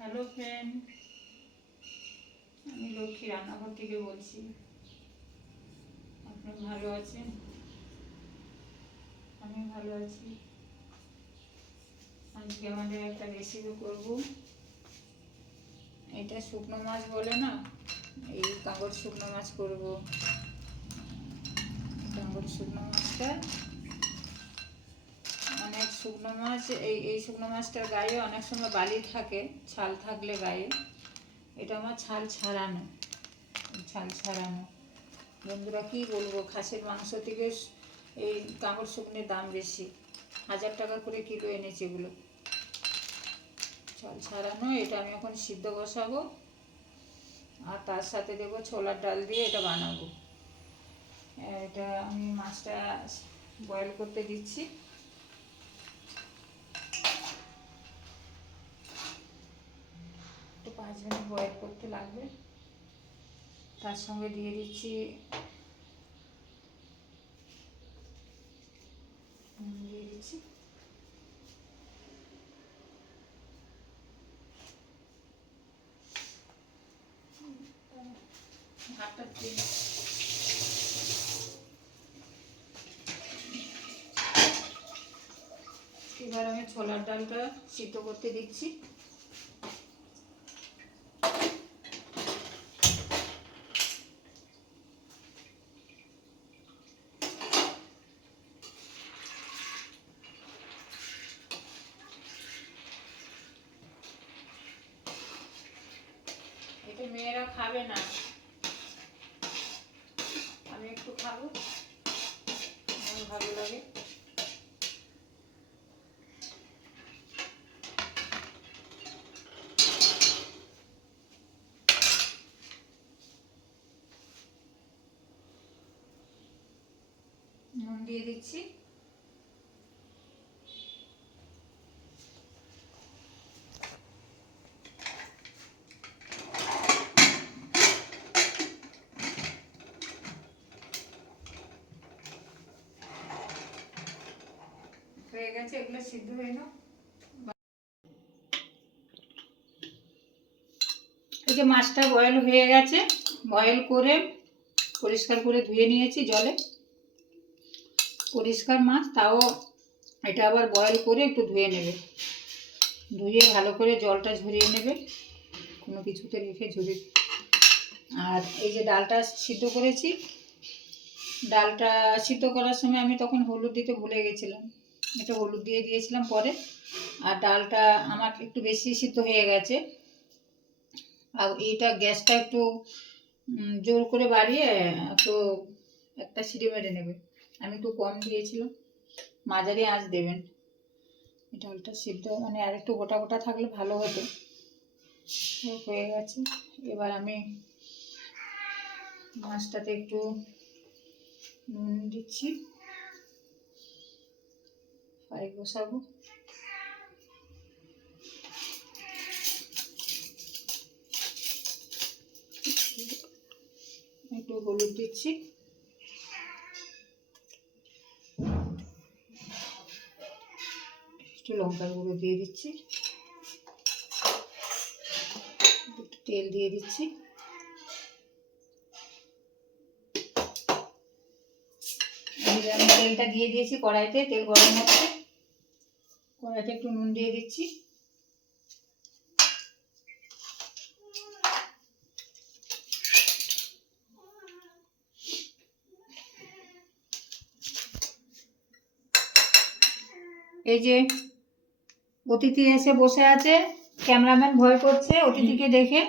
Hello friend, আমি লক্ষ্মী রান্নাঘর থেকে বলছি। আপনি ভালো আছেন? আমি ভালো আছি। আজকে আমাদের একটা রেসিপি করব। এটা শুকনো মাছ বলে না, এই কাঁকড় শুকনো মাছ করব। কাঁকড় শুকনো মাছটা অনেক শুকনো মাছ, এই শুকনো মাছটার গায়ে অনেক সময় বালি থাকে, ছাল থাকলে গায়ে। এটা আমার ছাল ছাড়ানো। বন্ধুরা কী বলবো, খাসির মাংস থেকে এই কাঁকড় শুকনোর দাম বেশি। 1000 টাকা করে কিলো এনেছে এগুলো, ছাল ছাড়ানো। এটা আমি এখন সিদ্ধ বসাবো, আর তার সাথে দেবো ছোলার ডাল দিয়ে এটা বানাবো। এটা আমি মাছটা বয়েল করতে দিচ্ছি। একটু 5 মিনিট বয়েল করতে লাগবে। তার সঙ্গে দিয়ে দিচ্ছি এবার আমি ছোলার ডালটা সিদ্ধ করতে দিচ্ছি। এটা মেয়েরা খাবে না, আমি একটু খাবো, আমার ভালো লাগে। নুন দিয়ে দিচ্ছি। হয়ে গেছে, এগুলো সিদ্ধ হয়ে নাও। এই যে মাছটা বয়েল হয়ে গেছে, বয়েল করে পরিষ্কার করে ধুয়ে নিয়েছি জলে। পরিষ্কার মাছ, তাও এটা আবার বয়েল করে একটু ধুয়ে নেবে। ধুয়ে ভালো করে জলটা ঝরিয়ে নেবে, কোনো কিছুতে রেখে ঝরিয়ে। আর এই যে ডালটা সিদ্ধ করেছি, ডালটা সিদ্ধ করার সময় আমি তখন হলুদ দিতে ভুলে গেছিলাম, এটা হলুদ দিয়ে দিয়েছিলাম পরে। আর ডালটা আমার একটু বেশি সিদ্ধ হয়ে গেছে। আর এইটা গ্যাসটা একটু জোর করে বাড়িয়ে একটু একটা সিটি মেরে নেবে। আমি একটু কম দিয়েছিলাম, মাঝারি আঁচ দেবেন। ডালটা সিদ্ধ মানে আর একটু গোটা গোটা থাকলে ভালো হতো। হয়ে গেছে। এবার আমি মাছটাতে একটু নুন দিচ্ছি, ফ্রাই বসাবো। একটু হলুদ দিচ্ছি, একটু লঙ্কার গুঁড়ো দিয়ে দিচ্ছি, একটু তেল দিয়ে দিচ্ছি। আমি তেলটা দিয়ে দিয়েছি কড়াইতে, তেল গরম হচ্ছে। কড়াইতে একটু নুন দিয়ে দিচ্ছি। এই যে অতিথি এসে বসে আছে, ক্যামেরাম্যান ভয় করছে অতিথিকে দেখে।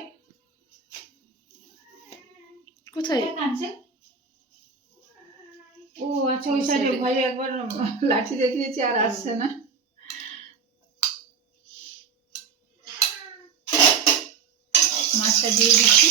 কোথায় কাঁদছে? ও আচ্ছা, ওই সাইডে ভাই একবার লাঠি দেখিয়েছি আর আসছে না। মাছটা দিয়ে দিচ্ছি।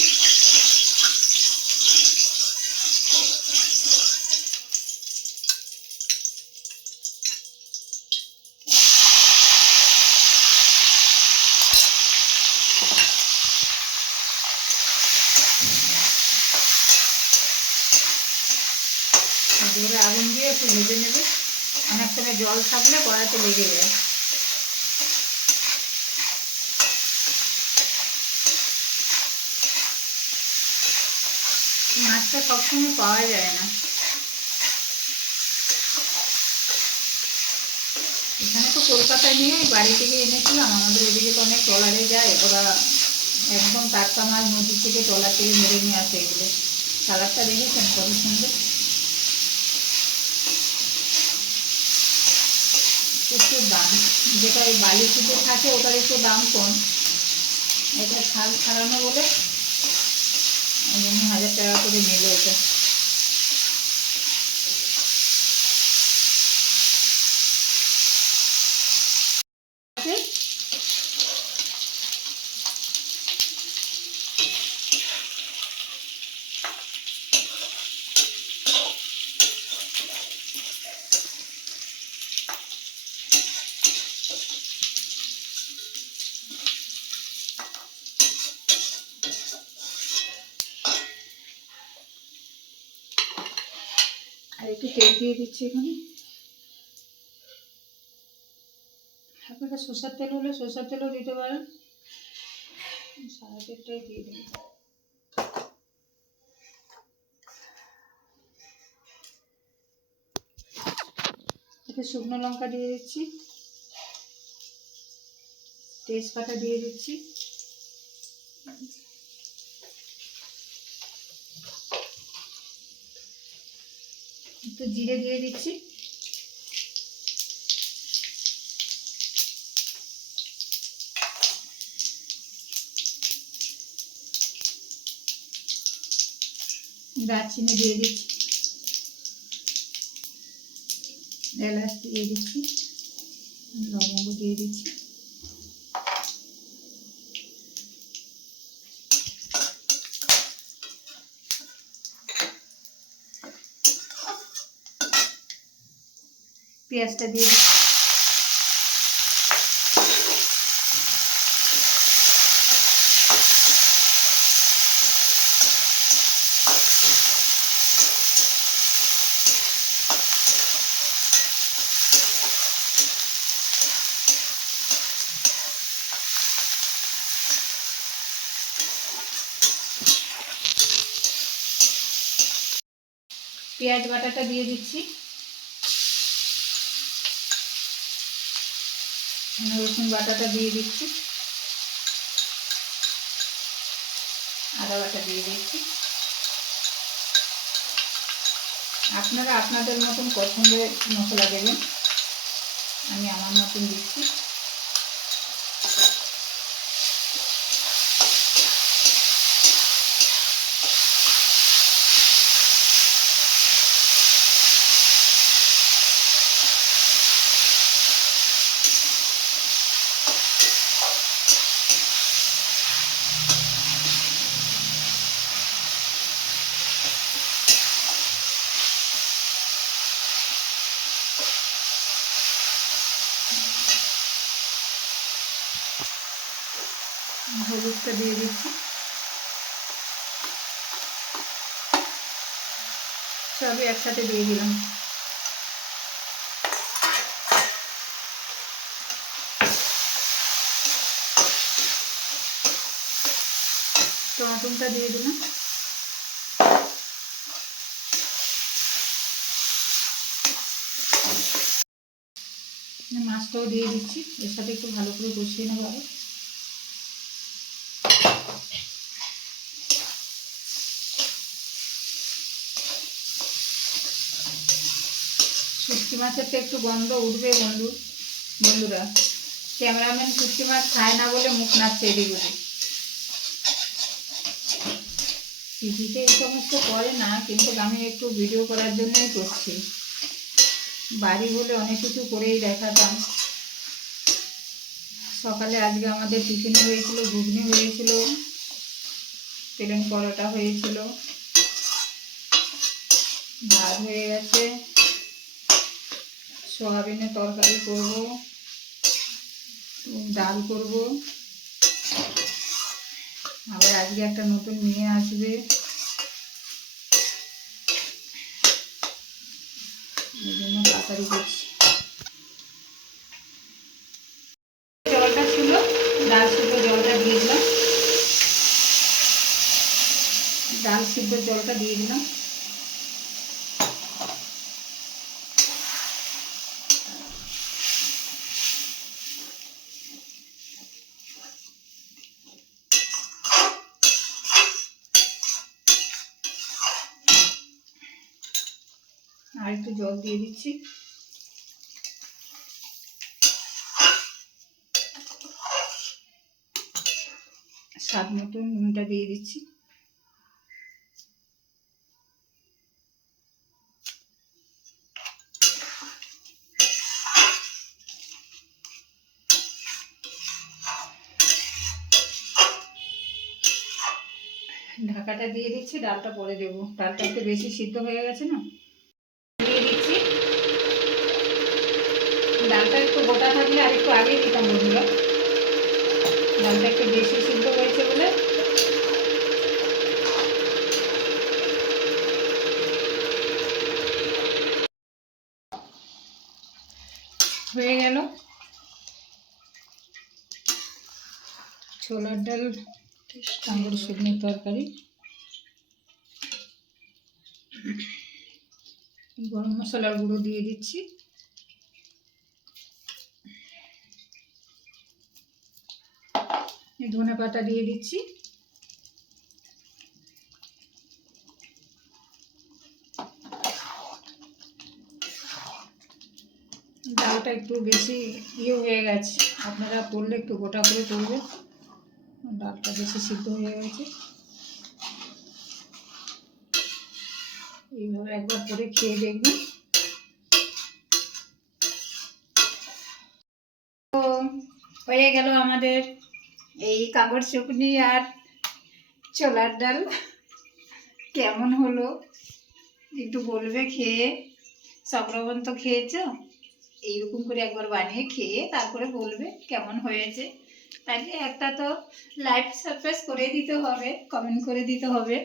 জোরে আগুন দিয়ে একটু ভেজে নেবে, অনেক সময় জল থাকলে কড়াইতে লেগে যায়। মাছটা সবসময় পাওয়া যায় না। এখানে তো কলকাতায় নিয়ে বাড়ি থেকে এনেছিলাম, আমাদের এদিকে তো অনেক ট্রলারে যায়, ওরা একদম টাটকা মাছ নদী থেকে ট্রলার থেকে মেরে নিয়ে আসে এগুলো। কালারটা দেখেছেন কত সুন্দর, প্রচুর দাম। যেটা ওই বালি শীতে থাকে ওটার একটু দাম কম, এটা ছাল ছাড়ানো বলে ওই জন্য 1000 টাকা করে নিল এটা। আর একটু তেল দিয়ে দিচ্ছি এখানে। আপনারা সরষের তেল হলে সরষের তেলও দিতে পারেন, সাদা তেলটাই দিয়ে দেবেন। এতে শুকনো লঙ্কা দিয়ে দিচ্ছি, তেজপাতা দিয়ে দিচ্ছি, একটু জিরে দিয়ে দিচ্ছি, দারচিনি দিয়ে দিচ্ছি, এলাচ দিয়ে দিচ্ছি, লবঙ্গ দিয়ে দিচ্ছি, পেঁয়াজটা দিয়ে দিচ্ছি, পেঁয়াজ বাটাটা দিয়ে দিচ্ছি, রসুন বাটাটা দিয়ে দিচ্ছি, আদা বাটা দিয়ে দিচ্ছি। আপনারা আপনাদের মতন পছন্দের মশলা দেবেন, আমি আমার মতন দিচ্ছি। হলুদটা দিয়ে দিচ্ছি, সবই একসাথে দিয়ে দিলাম। টমেটোটা দিয়ে দিলাম, মাছটাও দিয়ে দিচ্ছি, এর সাথে একটু ভালো করে কষিয়ে নেবো। আবার শুটকি মাছের তো একটু গন্ধ উঠবে বন্ধুরা, ক্যামেরাম্যান শুটকি মাছ খায় না বলে মুখ নাচছে এদিক ওদিক। টিভিতে এই সমস্ত করে না, কিন্তু আমি একটু ভিডিও করার জন্যই করছি। বাড়ি বলে অনেক কিছু করেই দেখাতাম। সকালে আজকে আমাদের টিফিনে হয়েছিল ঘুগনি হয়েছিল, প্লেন পরোটা হয়েছিল, ভাত হয়ে গেছে, সোয়াবিনের তরকারি করব, ডাল করব, আবার আজকে একটা নতুন মেয়ে আসবে, এই জন্য তাড়াতাড়ি করছি। জলটা ছিল, ডাল সিদ্ধ জলটা দিয়ে দিলাম, ডাল সিদ্ধর জলটা দিয়ে দিলাম। আর একটু জল দিয়ে দিচ্ছি। স্বাদ মতো নুনটা দিয়ে দিচ্ছি। ঢাকাটা দিয়ে দিচ্ছি, ডালটা পরে দেবো। ডালটা একটু বেশি সিদ্ধ হয়ে গেছে না, দিয়ে দিচ্ছি। ডালটা একটু গোটা থাকলে আর একটু আগেই দিতাম বন্ধুরা, ডালটা একটু বেশি সিদ্ধ হয়েছে বলে। হয়ে গেল ছোলার ডাল কাঁকড় শুকনোর তরকারি। গরম মশলার গুঁড়ো দিয়ে দিচ্ছি। ধনে পাতা দিয়ে দিচ্ছি। ডালটা একটু বেশি হয়ে গেছে, আপনারা করলে একটু গোটা করে করবেন। ডালটা বেশি সিদ্ধ হয়ে গেছে। এইভাবে একবার করে খেয়ে দেখবেন। তো হয়ে গেল আমাদের এই কাঁকড় শুকনি আর ছোলার ডাল। কেমন হলো একটু বলবে খেয়ে। সব রকম তো খেয়েছো, এইরকম করে একবার বানিয়ে খেয়ে তারপরে বলবে কেমন হয়েছে। তাহলে একটা তো লাইক সাবস্ক্রাইব করে দিতে হবে, কমেন্ট করে দিতে হবে।